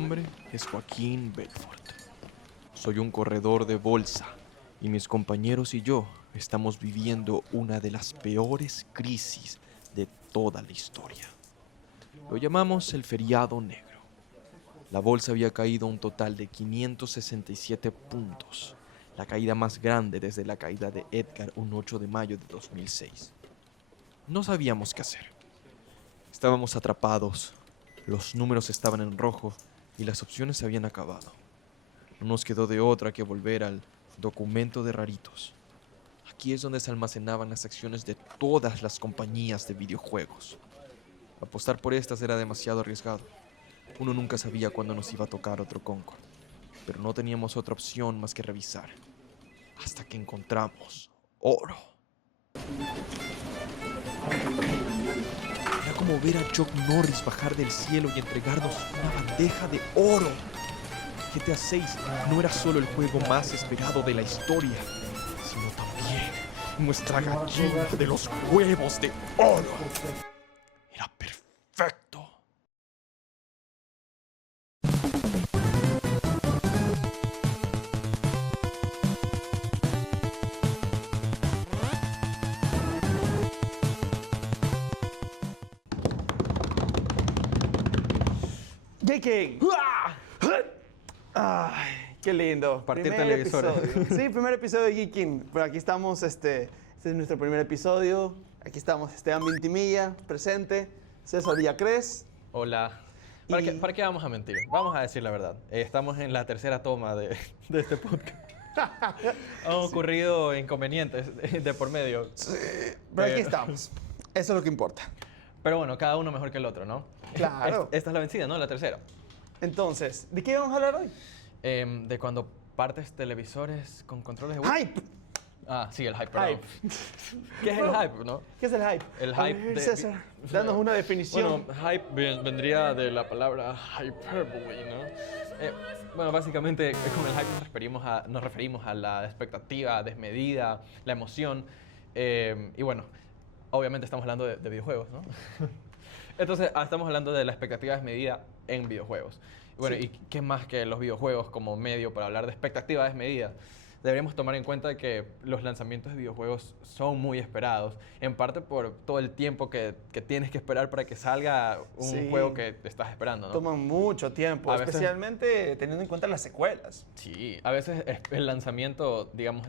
nombre es Joaquín Belfort. Soy un corredor de bolsa y mis compañeros y yo estamos viviendo una de las peores crisis de toda la historia. Lo llamamos el feriado negro. La bolsa había caído a un total de 567 puntos, la caída más grande desde la caída de Edgar un 8 de mayo de 2006. No sabíamos qué hacer. Estábamos atrapados, los números estaban en rojo y las opciones se habían acabado. No nos quedó de otra que volver al documento de raritos. Aquí es donde se almacenaban las acciones de todas las compañías de videojuegos. Apostar por estas era demasiado arriesgado. Uno nunca sabía cuándo nos iba a tocar otro Concord, pero no teníamos otra opción más que revisar, hasta que encontramos oro. Era como ver a Chuck Norris bajar del cielo y entregarnos una bandeja de oro. GTA 6 no era solo el juego más esperado de la historia, sino también nuestra gallina de los huevos de oro. Era perfecto. King. Ay, qué lindo. Partir Primer televisores. episodio. Sí, primer episodio de Geeking. Pero aquí estamos, este es nuestro primer episodio. Aquí estamos Esteban Vintimilla, presente. César Villacrés. Hola. Y- ¿Para qué vamos a mentir? Vamos a decir la verdad. Estamos en la tercera toma de este podcast. Han ocurrido inconvenientes de por medio. Pero aquí estamos. Eso es lo que importa. Pero bueno, cada uno mejor que el otro, ¿no? Claro. Esta es la vencida, ¿no? La tercera. Entonces, ¿de qué vamos a hablar hoy? De cuando partes televisores con controles de Wii. ¡Hype! Ah, sí, el hype, perdón. Hype. ¿Qué es el hype, no? ¿Qué es el hype? El A hype ver, de- César, danos una definición. Bueno, hype vendría de la palabra hyperbole, ¿no? Bueno, básicamente con el hype nos referimos a la expectativa desmedida, la emoción. Y bueno, obviamente estamos hablando de videojuegos, ¿no? Entonces, estamos hablando de la expectativa desmedida en videojuegos. Y bueno, Sí. ¿y qué más que los videojuegos como medio para hablar de expectativa desmedida? Deberíamos tomar en cuenta que los lanzamientos de videojuegos son muy esperados, en parte por todo el tiempo que tienes que esperar para que salga un Sí. juego que estás esperando, ¿no? Toman mucho tiempo, A veces- especialmente teniendo en cuenta las secuelas. Sí, a veces el lanzamiento, digamos,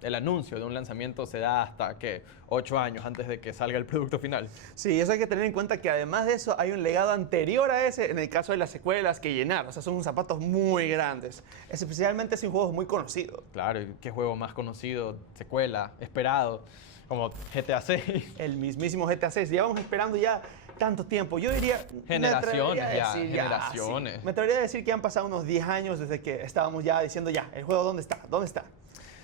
el anuncio de un lanzamiento se da hasta que 8 años antes de que salga el producto final. Sí, eso hay que tener en cuenta que además de eso hay un legado anterior a ese en el caso de las secuelas que llenar. O sea, son zapatos muy grandes, especialmente si un juego es muy conocido. Claro, ¿y qué juego más conocido, secuela, esperado, como GTA 6? El mismísimo GTA 6. Llevamos esperando ya tanto tiempo. Yo diría... Generaciones me atrevería a ya, decir generaciones. sí. Me atrevería a decir que han pasado unos 10 años desde que estábamos ya diciendo ya, el juego ¿dónde está? ¿Dónde está?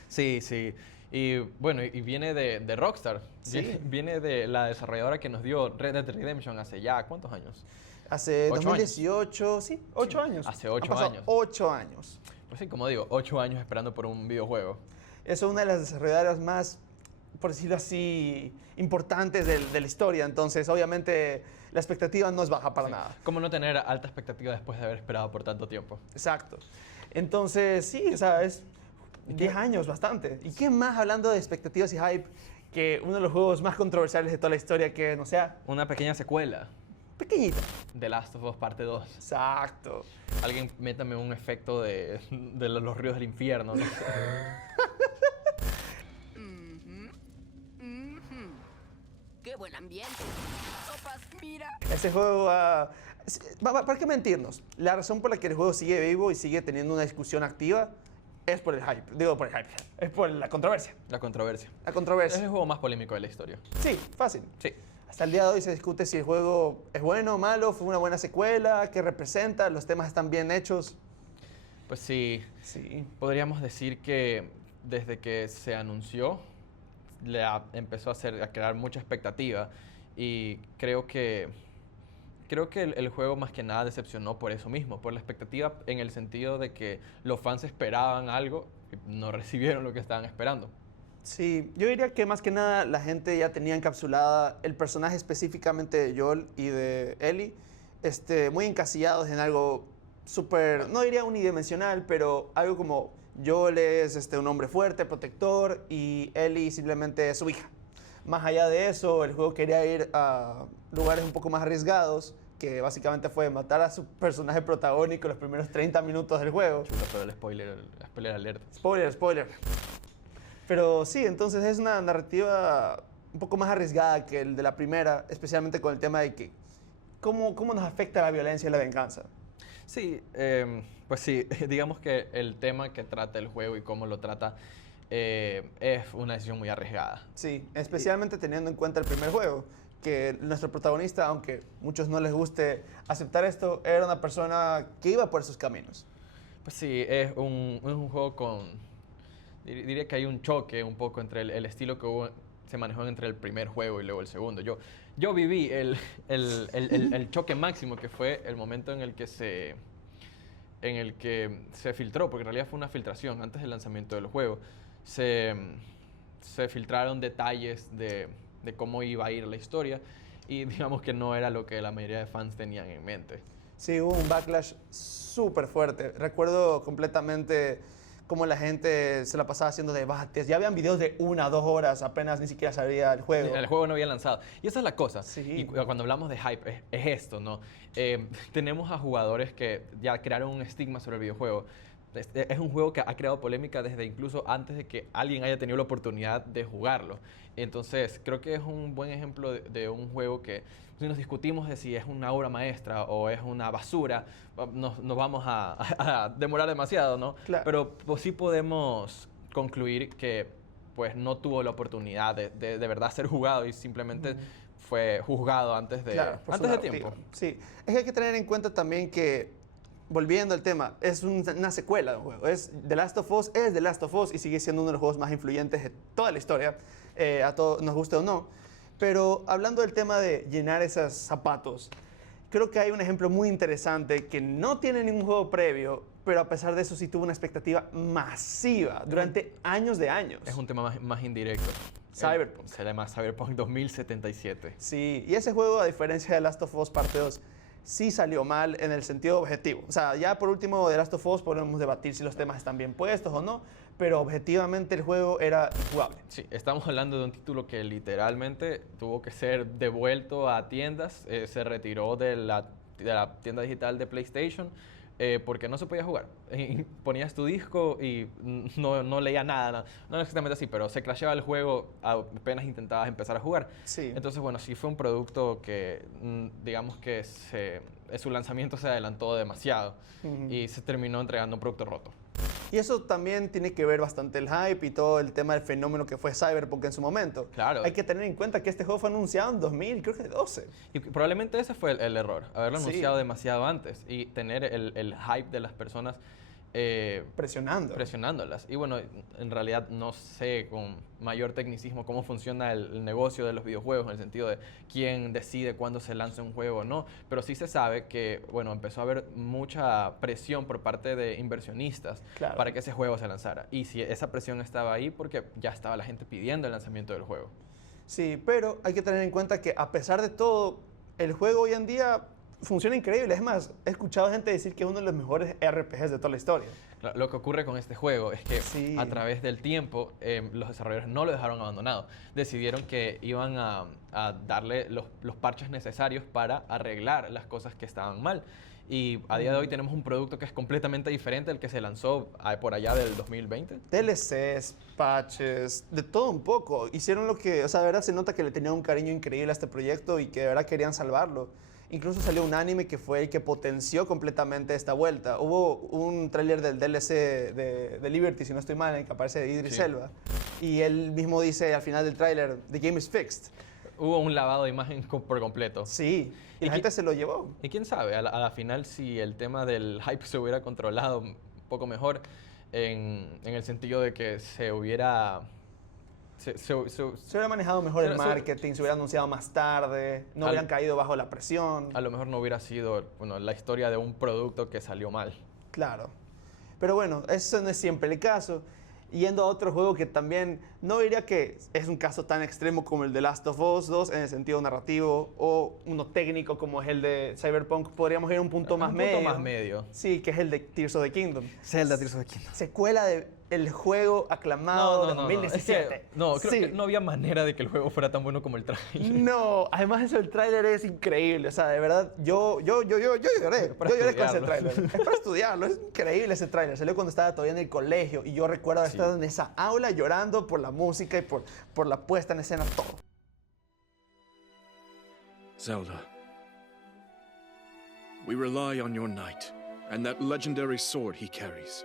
Sí, sí. Y bueno, y viene de Rockstar. Sí. Viene de la desarrolladora que nos dio Red Dead Redemption hace ya, ¿cuántos años? Hace 8 2018, sí, 8 años. hace Han 8 pasado años. 8 años. Pues sí, como digo, 8 años esperando por un videojuego. Es una de las desarrolladoras más, por decirlo así, importantes de la historia. Entonces, obviamente, la expectativa no es baja para nada. ¿Cómo no tener alta expectativa después de haber esperado por tanto tiempo? Exacto. Entonces, sí, o sea, es 10 años, bastante. ¿Y qué más hablando de expectativas y hype que uno de los juegos más controversiales de toda la historia que no sea Una pequeña secuela, pequeñito? The Last of Us Parte 2. Exacto. Alguien métame un efecto de los ríos del infierno, no sé. ¡Qué buen ambiente! Sopas, mira. Ese juego, ¿para qué mentirnos? La razón por la que el juego sigue vivo y sigue teniendo una discusión activa es por el hype. Digo, por el hype. Es por la controversia. La controversia. La Es controversia. el juego más polémico de la historia. Sí, fácil. Sí. Hasta el día de hoy se discute si el juego es bueno o malo, fue una buena secuela, qué representa, los temas están bien hechos. Pues sí, Sí. podríamos decir que desde que se anunció, empezó a crear mucha expectativa y creo que el juego más que nada decepcionó por eso mismo, por la expectativa en el sentido de que los fans esperaban algo y no recibieron lo que estaban esperando. Sí, yo diría que más que nada la gente ya tenía encapsulada el personaje específicamente de Joel y de Ellie, muy encasillados en algo súper, no diría unidimensional, pero algo como Joel es un hombre fuerte, protector, y Ellie simplemente es su hija. Más allá de eso, el juego quería ir a lugares un poco más arriesgados, que básicamente fue matar a su personaje protagónico en los primeros 30 minutos del juego. Chuta, pero el spoiler alert. Spoiler, spoiler. Pero sí, entonces es una narrativa un poco más arriesgada que el de la primera, especialmente con el tema de que cómo nos afecta la violencia y la venganza. Sí, pues sí, digamos que el tema que trata el juego y cómo lo trata es una decisión muy arriesgada. Sí, especialmente teniendo en cuenta el primer juego, que nuestro protagonista, aunque a muchos no les guste aceptar esto, era una persona que iba por sus caminos. Pues sí, es un juego con... Diría que hay un choque un poco entre el estilo que se manejó entre el primer juego y luego el segundo. Yo viví el choque máximo, que fue el momento en el que se filtró, porque en realidad fue una filtración antes del lanzamiento del juego. Se filtraron detalles de cómo iba a ir la historia y digamos que no era lo que la mayoría de fans tenían en mente. Sí, hubo un backlash súper fuerte. Recuerdo completamente cómo la gente se la pasaba haciendo debates. Ya habían videos de 1 a 2 horas, apenas ni siquiera sabía el juego. El juego no había lanzado. Y esa es la cosa. Sí. Y cuando hablamos de hype, es esto, ¿no? Tenemos a jugadores que ya crearon un estigma sobre el videojuego. Es un juego que ha creado polémica desde incluso antes de que alguien haya tenido la oportunidad de jugarlo. Entonces, creo que es un buen ejemplo de un juego que, si nos discutimos de si es una obra maestra o es una basura, nos vamos a demorar demasiado, ¿no? Claro. Pero pues, sí podemos concluir que pues no tuvo la oportunidad de verdad ser jugado y simplemente fue juzgado antes de, Claro, por su antes de narrativa. tiempo. Sí, es que hay que tener en cuenta también que, volviendo al tema, es una secuela de un juego. The Last of Us es The Last of Us y sigue siendo uno de los juegos más influyentes de toda la historia, a todos nos guste o no. Pero hablando del tema de llenar esos zapatos, creo que hay un ejemplo muy interesante que no tiene ningún juego previo, pero a pesar de eso sí tuvo una expectativa masiva durante años de años. Es un tema más indirecto. Cyberpunk. Se llama Cyberpunk 2077. Sí, y ese juego, a diferencia de Last of Us Parte 2, sí salió mal en el sentido objetivo. O sea, ya por último de Last of Us podemos debatir si los temas están bien puestos o no, pero objetivamente el juego era injugable. Sí, estamos hablando de un título que literalmente tuvo que ser devuelto a tiendas, se retiró de la tienda digital de PlayStation porque no se podía jugar. Ponías tu disco y no leía nada, no exactamente así, pero se crasheaba el juego apenas intentabas empezar a jugar. Sí. Entonces, bueno, sí fue un producto que, digamos que su lanzamiento se adelantó demasiado y se terminó entregando un producto roto. Y eso también tiene que ver bastante el hype y todo el tema del fenómeno que fue Cyberpunk en su momento. Claro. Hay que tener en cuenta que este juego fue anunciado en 2012. Y probablemente ese fue el error, haberlo Sí. anunciado demasiado antes y tener el hype de las personas Presionando. presionándolas. Y bueno, en realidad no sé con mayor tecnicismo cómo funciona el negocio de los videojuegos, en el sentido de quién decide cuándo se lanza un juego o no, pero sí se sabe que, bueno, empezó a haber mucha presión por parte de inversionistas Claro. para que ese juego se lanzara. Y si esa presión estaba ahí, porque ya estaba la gente pidiendo el lanzamiento del juego. Sí, pero hay que tener en cuenta que a pesar de todo, el juego hoy en día funciona increíble. Es más, he escuchado gente decir que es uno de los mejores RPGs de toda la historia. Lo que ocurre con este juego es que Sí. a través del tiempo los desarrolladores no lo dejaron abandonado. Decidieron que iban a darle los parches necesarios para arreglar las cosas que estaban mal. Y a día de hoy tenemos un producto que es completamente diferente al que se lanzó por allá del 2020. DLCs, patches, de todo un poco. Hicieron lo que, o sea, de verdad se nota que le tenían un cariño increíble a este proyecto y que de verdad querían salvarlo. Incluso salió un anime que fue el que potenció completamente esta vuelta. Hubo un tráiler del DLC de Liberty, si no estoy mal, en el que aparece Idris Sí. Elba. Y él mismo dice al final del tráiler, "The game is fixed". Hubo un lavado de imagen por completo. Sí, y ¿Y la qui- gente se lo llevó. Y quién sabe, a la final si el tema del hype se hubiera controlado un poco mejor en el sentido de que se hubiera... Se hubiera manejado mejor el Se- marketing, se hubiera anunciado más tarde, no Al- hubieran caído bajo la presión. a lo mejor no hubiera sido, bueno, la historia de un producto que salió mal. Claro. Pero bueno, eso no es siempre el caso. Yendo a otro juego que también No diría que es un caso tan extremo como el de Last of Us 2 en el sentido narrativo o uno técnico como es el de Cyberpunk. Podríamos ir a un punto más medio. Un punto más medio. Sí, que es el de Tears of the Kingdom. Zelda Tears of the Kingdom. Secuela del juego aclamado de No. 2017. Es que, no, creo Sí. que no había manera de que el juego fuera tan bueno como el trailer. No, además eso, el tráiler es increíble, o sea, de verdad, yo lloré, Para yo lloré con ese estudiarlo. tráiler, es para estudiarlo, es increíble ese tráiler, salió cuando estaba todavía en el colegio y yo recuerdo haber Sí. estado en esa aula llorando por la música y por la puesta en escena, todo. Zelda, we rely on your knight and that legendary sword he carries.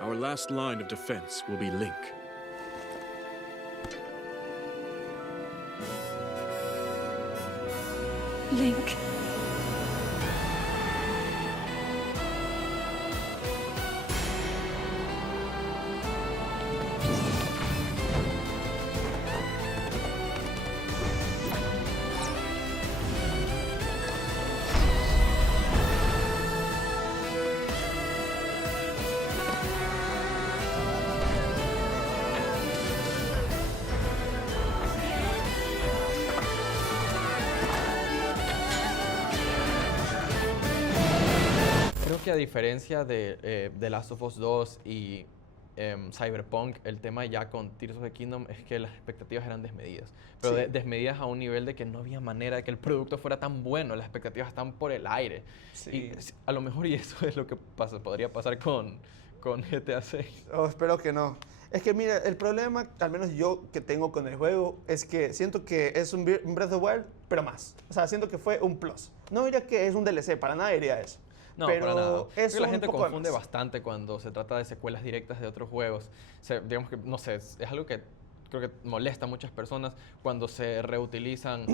Our last line of defense will be Link. Link. Creo que a diferencia de The Last of Us 2 y Cyberpunk, el tema ya con Tears of the Kingdom es que las expectativas eran desmedidas. Pero Sí. desmedidas a un nivel de que no había manera de que el producto fuera tan bueno. Las expectativas están por el aire. Sí. Y a lo mejor y eso es lo que podría pasar con GTA 6. Oh, espero que no. Es que mira, el problema, al menos yo que tengo con el juego, es que siento que es un Breath of the Wild, pero más. O sea, siento que fue un plus. No diría que es un DLC, para nada diría eso. No, pero para nada. es Creo que la un gente poco de confunde más. bastante cuando se trata de secuelas directas de otros juegos. Digamos que, no sé, es algo que creo que molesta a muchas personas cuando se reutilizan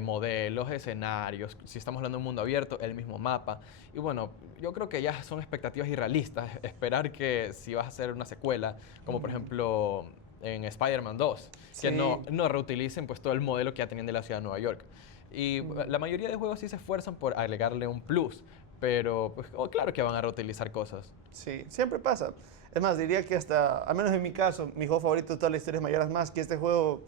modelos, escenarios. Si estamos hablando de un mundo abierto, el mismo mapa. Y bueno, yo creo que ya son expectativas irrealistas. Esperar que si vas a hacer una secuela, como por ejemplo en Spider-Man 2, que Sí. no reutilicen pues todo el modelo que ya tenían de la ciudad de Nueva York. Y la mayoría de juegos sí se esfuerzan por agregarle un plus, pero pues, claro que van a reutilizar cosas. Sí, siempre pasa. Es más, diría que hasta, al menos en mi caso, mi juego favorito de toda la historia es Majora's Mask, que este juego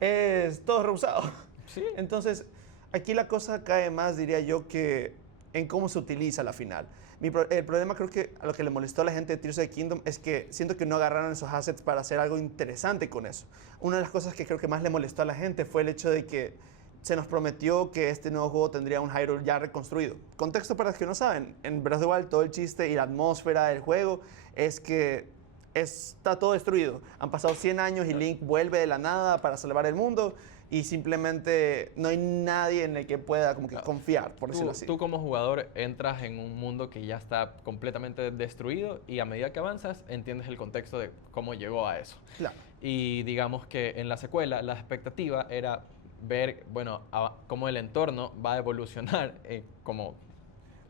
es todo reusado. Sí. Entonces, aquí la cosa cae más, diría yo, que en cómo se utiliza la final. El problema creo que a lo que le molestó a la gente de Tears of the Kingdom es que siento que no agarraron esos assets para hacer algo interesante con eso. Una de las cosas que creo que más le molestó a la gente fue el hecho de que se nos prometió que este nuevo juego tendría un Hyrule ya reconstruido. Contexto para los que no saben, en Breath of the Wild todo el chiste y la atmósfera del juego es que está todo destruido. Han pasado 100 años y Link vuelve de la nada para salvar el mundo y simplemente no hay nadie en el que pueda como que confiar, por decirlo así. Tú como jugador entras en un mundo que ya está completamente destruido y a medida que avanzas entiendes el contexto de cómo llegó a eso. Claro. Y digamos que en la secuela la expectativa era ver, bueno, cómo el entorno va a evolucionar como...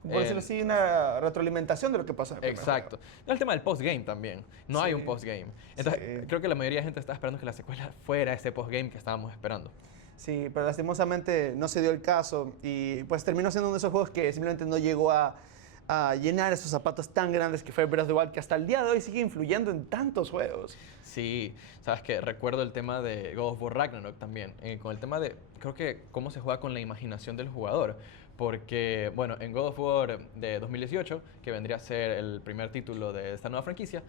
Por decirlo así, una retroalimentación de lo que pasó en el primer Exacto. No, el tema del postgame también. No hay Sí. un postgame. Entonces, Sí. creo que la mayoría de gente está esperando que la secuela fuera ese postgame que estábamos esperando. Sí, pero lastimosamente no se dio el caso y pues terminó siendo uno de esos juegos que simplemente no llegó a llenar esos zapatos tan grandes que fue Breath of the Wild, que hasta el día de hoy sigue influyendo en tantos juegos. Sí, sabes que recuerdo el tema de God of War Ragnarok también, con el tema de, creo que cómo se juega con la imaginación del jugador, porque, bueno, en God of War de 2018, que vendría a ser el primer título de esta nueva franquicia,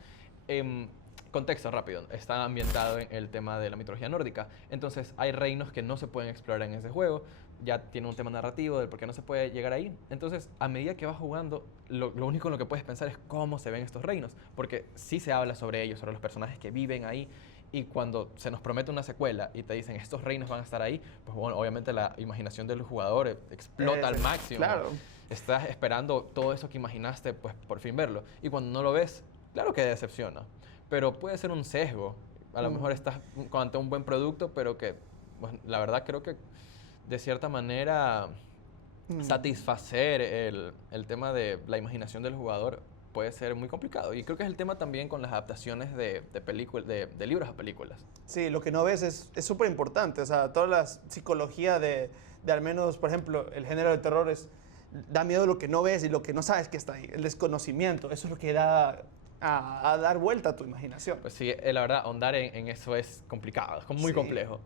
contexto rápido, está ambientado en el tema de la mitología nórdica, entonces hay reinos que no se pueden explorar en ese juego, ya tiene un tema narrativo del por qué no se puede llegar ahí. Entonces, a medida que vas jugando, lo único en lo que puedes pensar es cómo se ven estos reinos, porque sí se habla sobre ellos, sobre los personajes que viven ahí, y cuando se nos promete una secuela y te dicen estos reinos van a estar ahí, pues bueno, obviamente la imaginación del jugador explota al máximo. Claro. Estás esperando todo eso que imaginaste, pues por fin verlo. Y cuando no lo ves, claro que decepciona, pero puede ser un sesgo. A lo mejor estás ante un buen producto, pero que, pues, la verdad creo que de cierta manera satisfacer el tema de la imaginación del jugador puede ser muy complicado. Y creo que es el tema también con las adaptaciones de libros a películas. Sí, lo que no ves es súper importante. O sea, toda la psicología de al menos, por ejemplo, el género de terror da miedo lo que no ves y lo que no sabes que está ahí. El desconocimiento, eso es lo que da a dar vuelta a tu imaginación. Pues sí, la verdad, ahondar en eso es complicado, es como muy Sí. complejo.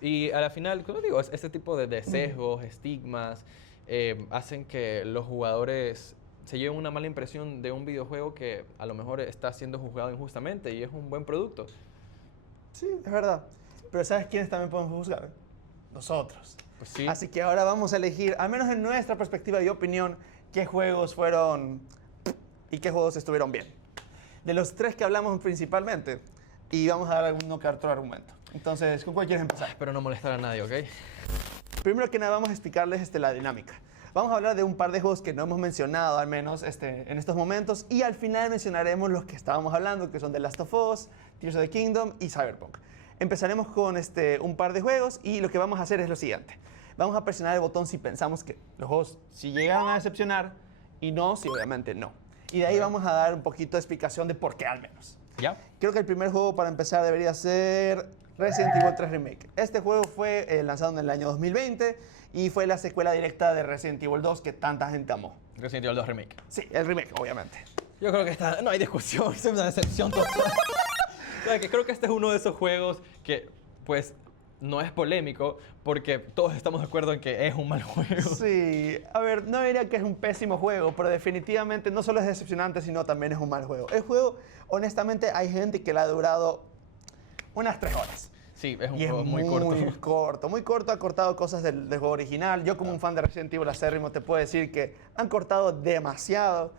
Y a la final, como digo, este tipo de sesgos, estigmas, hacen que los jugadores se lleven una mala impresión de un videojuego que a lo mejor está siendo juzgado injustamente y es un buen producto. Sí, es verdad. Pero ¿sabes quiénes también podemos juzgar? Nosotros. Pues sí. Así que ahora vamos a elegir, al menos en nuestra perspectiva y opinión, qué juegos fueron y qué juegos estuvieron bien. De los 3 que hablamos principalmente, y vamos a dar alguno que otro argumento. Entonces, ¿con cuál quieres empezar? Pero no molestar a nadie, ¿ok? Primero que nada vamos a explicarles la dinámica. Vamos a hablar de un par de juegos que no hemos mencionado al menos en estos momentos y al final mencionaremos los que estábamos hablando, que son The Last of Us, Tears of the Kingdom y Cyberpunk. Empezaremos con un par de juegos y lo que vamos a hacer es lo siguiente. Vamos a presionar el botón si pensamos que los juegos si llegaron a decepcionar y no si obviamente no. Y de ahí vamos a dar un poquito de explicación de por qué al menos. ¿Ya? Creo que el primer juego para empezar debería ser Resident Evil 3 Remake. Este juego fue lanzado en el año 2020 y fue la secuela directa de Resident Evil 2 que tanta gente amó. Resident Evil 2 Remake. Sí, el remake, obviamente. Yo creo que no hay discusión, es una decepción total. O sea, que creo que este es uno de esos juegos que, pues, no es polémico porque todos estamos de acuerdo en que es un mal juego. Sí, a ver, no diría que es un pésimo juego, pero definitivamente no solo es decepcionante, sino también es un mal juego. El juego, honestamente, hay gente que le ha durado unas 3 horas. Sí, es un Y juego es muy corto. muy corto, ha cortado cosas del juego original. Yo como un fan de Resident Evil acérrimo te puedo decir que han cortado demasiado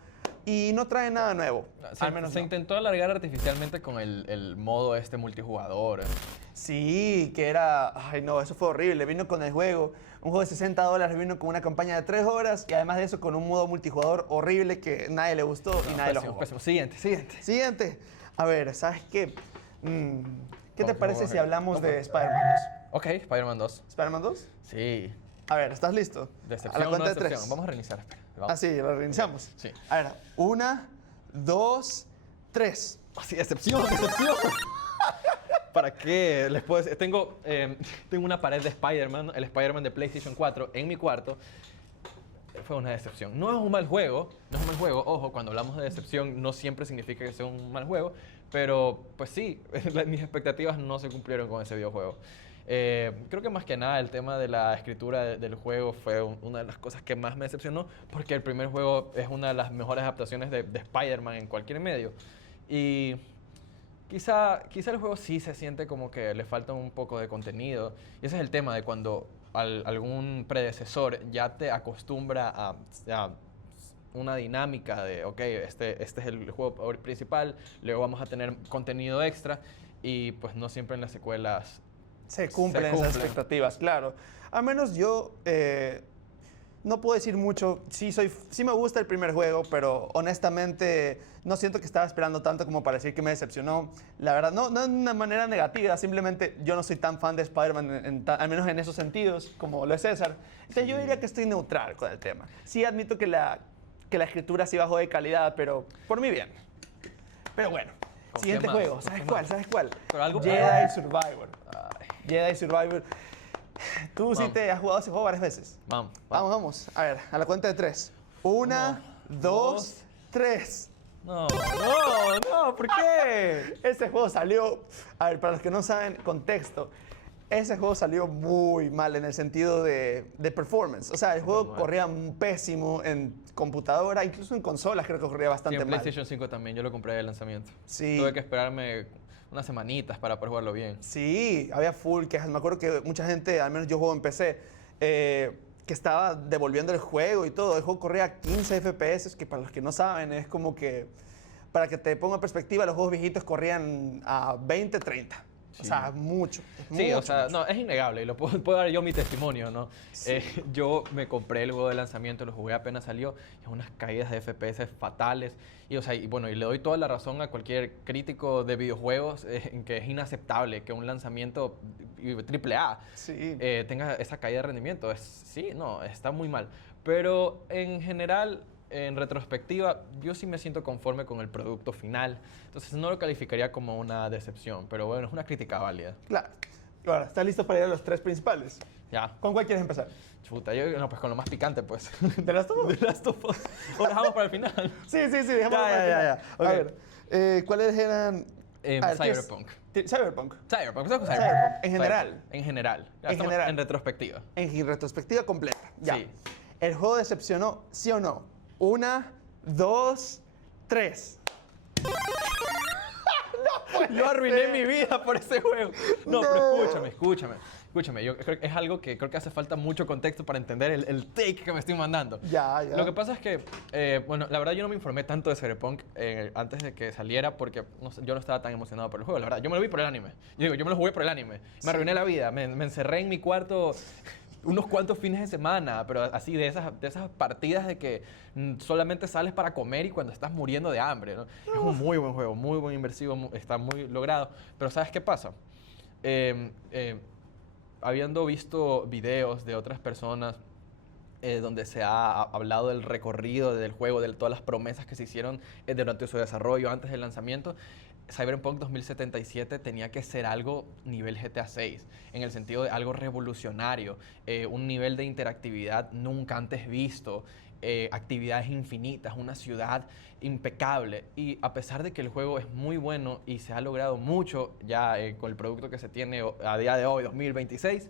y no trae nada nuevo, al menos Se no. intentó alargar artificialmente con el modo multijugador. Sí, que era, ay no, eso fue horrible, vino con el juego, un juego de $60, vino con una campaña de 3 horas y además de eso con un modo multijugador horrible que nadie le gustó y nadie lo Pésimo, jugó. pésimo. Siguiente. Siguiente, a ver, ¿sabes qué? ¿Qué te Ok, parece ok. si hablamos de Spider-Man Ok, Spider-Man 2. 2? ¿Spider-Man 2? Sí. A ver, ¿estás listo? Decepción, A la cuenta no de decepción. 3. Vamos a reiniciar, espera. Vamos. Ah, sí, lo reiniciamos. Sí. A ver, 1, 2, 3. Sí, decepción. ¿Para qué? Les puedo decir. Tengo una pared de Spider-Man, el Spider-Man de PlayStation 4, en mi cuarto. Fue una decepción. No es un mal juego, Ojo, cuando hablamos de decepción no siempre significa que sea un mal juego, pero pues sí, mis expectativas no se cumplieron con ese videojuego. Creo que más que nada el tema de la escritura del juego fue una de las cosas que más me decepcionó, porque el primer juego es una de las mejores adaptaciones de Spider-Man en cualquier medio. Y quizá el juego sí se siente como que le falta un poco de contenido. Y ese es el tema de cuando algún predecesor ya te acostumbra a una dinámica de, ok, este es el juego principal, luego vamos a tener contenido extra y pues no siempre en las secuelas Se cumplen esas expectativas, claro. Al menos yo no puedo decir mucho. Sí me gusta el primer juego, pero honestamente no siento que estaba esperando tanto como para decir que me decepcionó. La verdad, no de una manera negativa, simplemente yo no soy tan fan de Spider-Man, al menos en esos sentidos, como lo es César. Entonces yo diría que estoy neutral con el tema. Sí admito que la escritura sí bajó de calidad, pero por mi bien. Pero bueno, ¿Con siguiente qué más? juego. ¿Con ¿Sabes qué cuál? más? ¿Sabes cuál? Pero algo- Jedi Survivor. Ay, Jedi Survivor. Tú sí Vamos. te has jugado ese juego varias veces. Vamos. A ver, a la cuenta de 3. 1, 2, 3. No, ¿por qué? Ese juego salió, a ver, para los que no saben, contexto. Ese juego salió muy mal en el sentido de performance. O sea, el juego corría pésimo en computadora, incluso en consolas creo que corría Sí, bastante en mal. PlayStation 5 también, yo lo compré de lanzamiento. Sí. Tuve que esperarme unas semanitas para poder jugarlo bien. Sí, había full quejas. Me acuerdo que mucha gente, al menos yo juego en PC, que estaba devolviendo el juego y todo. El juego corría a 15 FPS, que para los que no saben es como que, para que te ponga en perspectiva, los juegos viejitos corrían a 20, 30. O sea, mucho. Sí, o sea, mucho. no, es innegable y lo puedo dar yo mi testimonio, ¿no? Sí. Yo me compré el juego de lanzamiento, lo jugué apenas salió, y unas caídas de FPS fatales. Y, o sea, y bueno, y le doy toda la razón a cualquier crítico de videojuegos en que es inaceptable que un lanzamiento AAA Sí. tenga esa caída de rendimiento. Sí, no, está muy mal. Pero en general, en retrospectiva, yo sí me siento conforme con el producto final. Entonces no lo calificaría como una decepción, pero bueno, es una crítica válida. Claro. Ahora, ¿estás listo para ir a los 3 principales? Ya. ¿Con cuál quieres empezar? Chuta, yo no, pues con lo más picante, pues. ¿De las dos? De Last of Us. O lo dejamos para el final. Sí, dejémoslo Ya, para el ya, final. ya. A Ok. ver, ¿cuáles eran? A ver, ¿tienes- Cyberpunk. Cyberpunk. Cyberpunk, ¿sabes con Cyberpunk, Cyberpunk? en general. Cyberpunk, en general. Ya En estamos general. En retrospectiva. En retrospectiva completa. Ya. Sí. ¿El juego decepcionó, sí o no? 1, 2, 3. Yo arruiné ser. mi vida por ese juego. No, No. pero escúchame. Yo creo que es algo que creo que hace falta mucho contexto para entender el take que me estoy mandando. Ya. Lo que pasa es que, bueno, la verdad yo no me informé tanto de Cyberpunk antes de que saliera porque no sé, yo no estaba tan emocionado por el juego, la verdad. Yo me lo vi por el anime. Yo me lo jugué por el anime. Me arruiné la vida. Me encerré en mi cuarto unos cuantos fines de semana, pero así de esas partidas de que solamente sales para comer y cuando estás muriendo de hambre, ¿no? Es un muy buen juego, muy buen inmersivo, está muy logrado. Pero ¿sabes qué pasa? Habiendo visto videos de otras personas donde se ha hablado del recorrido del juego, de todas las promesas que se hicieron durante su desarrollo, antes del lanzamiento, Cyberpunk 2077 tenía que ser algo nivel GTA 6, en el sentido de algo revolucionario, un nivel de interactividad nunca antes visto, actividades infinitas, una ciudad impecable. Y a pesar de que el juego es muy bueno y se ha logrado mucho ya con el producto que se tiene a día de hoy, 2026,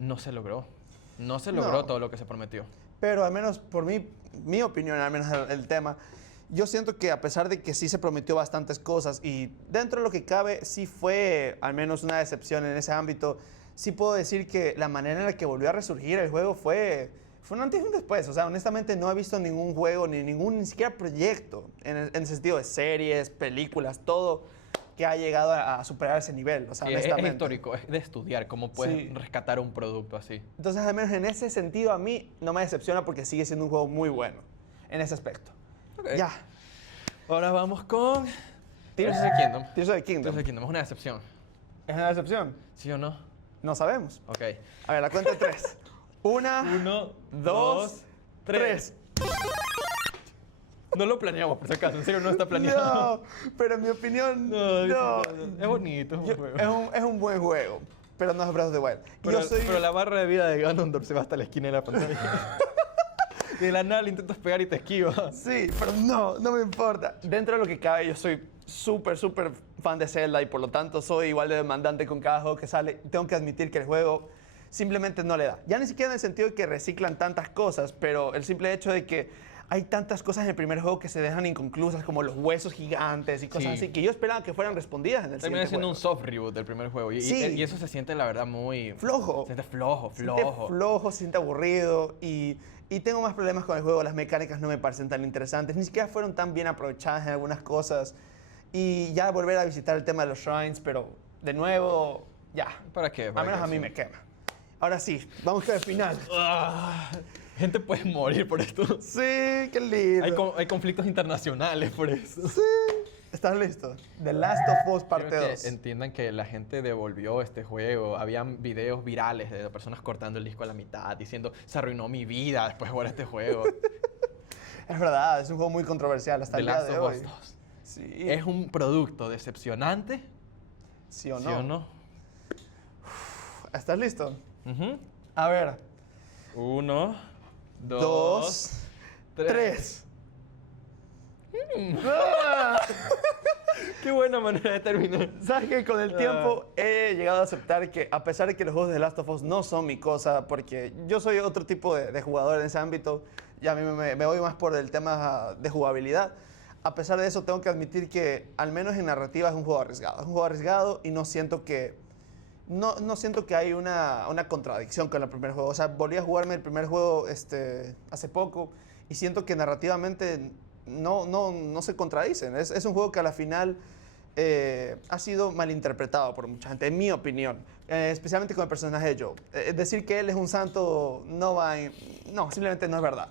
no se logró. No se logró No. todo lo que se prometió. Pero al menos por mi opinión, al menos el tema, yo siento que a pesar de que sí se prometió bastantes cosas y dentro de lo que cabe sí fue al menos una decepción en ese ámbito, sí puedo decir que la manera en la que volvió a resurgir el juego fue un antes y un después. O sea, honestamente no he visto ningún juego ni siquiera proyecto en el sentido de series, películas, todo que ha llegado a superar ese nivel. O sea, Es honestamente. histórico, es de estudiar cómo puedes Sí. rescatar un producto así. Entonces, al menos en ese sentido, a mí no me decepciona porque sigue siendo un juego muy bueno en ese aspecto. Ok. Ya. Ahora vamos con Tears of the Kingdom. Tears of the Tears Kingdom. of the Kingdom es una decepción. ¿Es una decepción? ¿Sí o no? No sabemos. Ok. A ver, la cuenta de 3. 1, 1, 2, 3. No lo planeamos, por si acaso. En serio, no está planeado. No, pero en mi opinión, No, no. es bonito, es un Yo- juego. es un buen juego, pero no es Breath of the Wild. Y Pero, yo soy... pero la barra de vida de Ganondorf se va hasta la esquina de la pantalla. De la nada le intentas pegar y te esquiva. Sí, pero no me importa. Dentro de lo que cabe, yo soy súper fan de Zelda y por lo tanto soy igual de demandante con cada juego que sale. Tengo que admitir que el juego simplemente no le da. Ya ni siquiera en el sentido de que reciclan tantas cosas, pero el simple hecho de que hay tantas cosas en el primer juego que se dejan inconclusas, como los huesos gigantes y cosas Sí. así, que yo esperaba que fueran respondidas en el Termina siguiente siendo un juego. soft reboot del primer juego. Sí. Y eso se siente, la verdad, muy... Flojo. Se siente flojo. Se siente flojo, se siente aburrido y tengo más problemas con el juego. Las mecánicas no me parecen tan interesantes, ni siquiera fueron tan bien aprovechadas en algunas cosas. Y ya volver a visitar el tema de los shrines, pero de nuevo, ya. ¿Para qué? Al menos a mí me quema. Ahora sí, vamos con el final. Gente puede morir por esto. Sí, qué lindo. Hay conflictos internacionales por eso. Sí. ¿Estás listo? The Last of Us parte Quiero que 2. entiendan que la gente devolvió este juego. Habían videos virales de personas cortando el disco a la mitad, diciendo, se arruinó mi vida después de jugar este juego. Es verdad, es un juego muy controversial hasta The el día Last de of hoy. Us 2. Sí. ¿Es un producto decepcionante? ¿Sí o ¿Sí no? o no? ¿Estás listo? Ujú. A ver. 1, 2, 2, 3. 3. Qué buena manera de terminar. ¿Sabes que con el tiempo he llegado a aceptar que a pesar de que los juegos de The Last of Us no son mi cosa, porque yo soy otro tipo de jugador en ese ámbito, y a mí me voy más por el tema de jugabilidad, a pesar de eso tengo que admitir que al menos en narrativa es un juego arriesgado. Es un juego arriesgado y no siento que... No siento que hay una contradicción con el primer juego. O sea, volví a jugarme el primer juego hace poco y siento que narrativamente no se contradicen. Es un juego que a la final ha sido malinterpretado por mucha gente, en mi opinión. Especialmente con el personaje de Joe. Decir que él es un santo no simplemente no es verdad.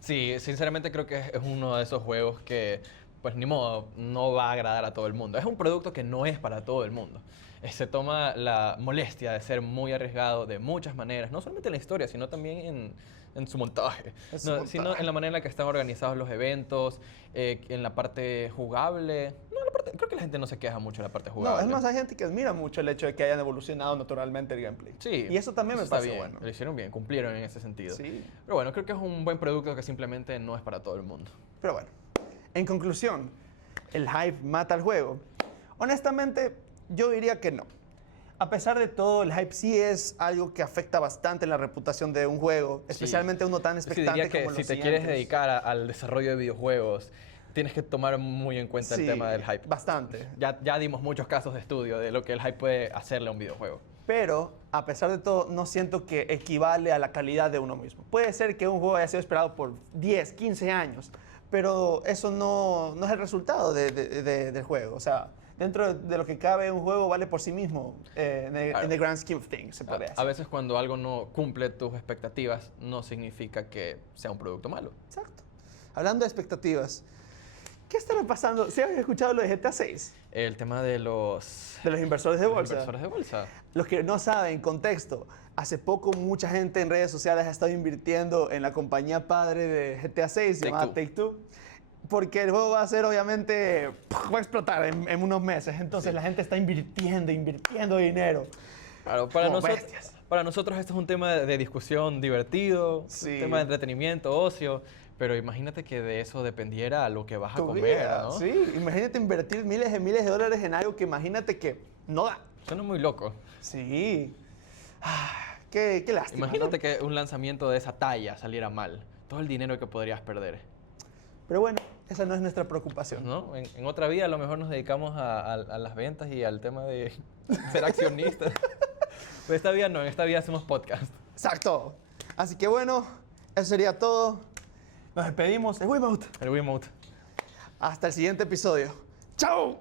Sí, sinceramente creo que es uno de esos juegos que, pues ni modo, no va a agradar a todo el mundo. Es un producto que no es para todo el mundo. se toma la molestia de ser muy arriesgado de muchas maneras, no solamente en la historia, sino también en su montaje, En su sino montaje. en la manera en la que están organizados los eventos, en la parte jugable. No, creo que la gente no se queja mucho de la parte jugable. No, es más, hay gente que admira mucho el hecho de que hayan evolucionado naturalmente el gameplay. Sí, Y eso también me está parece bien, bueno. lo hicieron bien, cumplieron en ese sentido. Sí. Pero bueno, creo que es un buen producto que simplemente no es para todo el mundo. Pero bueno, en conclusión, ¿el hype mata al juego? Honestamente, yo diría que no. A pesar de todo, el hype sí es algo que afecta bastante en la reputación de un juego, especialmente uno tan Yo sí expectante diría que como si los te quieres siguientes. dedicar al desarrollo de videojuegos, tienes que tomar muy en cuenta el Sí, tema del hype. bastante. Ya dimos muchos casos de estudio de lo que el hype puede hacerle a un videojuego. Pero, a pesar de todo, no siento que equivale a la calidad de uno mismo. Puede ser que un juego haya sido esperado por 10, 15 años, pero eso no es el resultado del juego. O sea, dentro de lo que cabe, un juego vale por sí mismo, en the grand scheme of things, se podría A decir. veces cuando algo no cumple tus expectativas, no significa que sea un producto malo. Exacto. Hablando de expectativas, ¿qué estará pasando? ¿Sí habéis escuchado lo de GTA 6? El tema de los De los inversores de bolsa. inversores de bolsa. Los que no saben, contexto, hace poco mucha gente en redes sociales ha estado invirtiendo en la compañía padre de GTA 6, llamada Take-Two, porque el juego va a ser, obviamente, va a explotar en unos meses. Entonces la gente está invirtiendo dinero. Claro, Como bestias. para nosotros esto es un tema de discusión divertido, Sí. un tema de entretenimiento, ocio, pero imagínate que de eso dependiera lo que vas a Tu comer, vida, ¿no? Sí, imagínate invertir miles de dólares en algo que imagínate que no da. Suena muy loco. Sí. Qué lástima. Imagínate ¿no? que un lanzamiento de esa talla saliera mal. Todo el dinero que podrías perder, Pero bueno, esa no es nuestra preocupación. ¿no? En otra vida a lo mejor nos dedicamos a las ventas y al tema de ser accionistas. Pero esta vida no, en esta vida hacemos podcast. Exacto. Así que bueno, eso sería todo. Nos despedimos. El Wiimote. El Wiimote. Hasta el siguiente episodio. ¡Chao!